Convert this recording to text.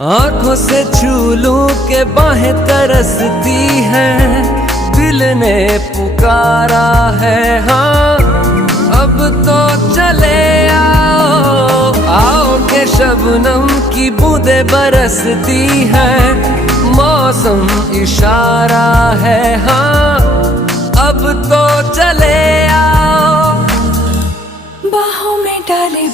आंखों से छू लूं के बाहें तरसती हैं, दिल ने पुकारा है हाँ। अब तो चले आओ आओ के शबनम की बूंदें बरसती हैं, मौसम इशारा है हाँ। अब तो चले आओ बाहों में डाले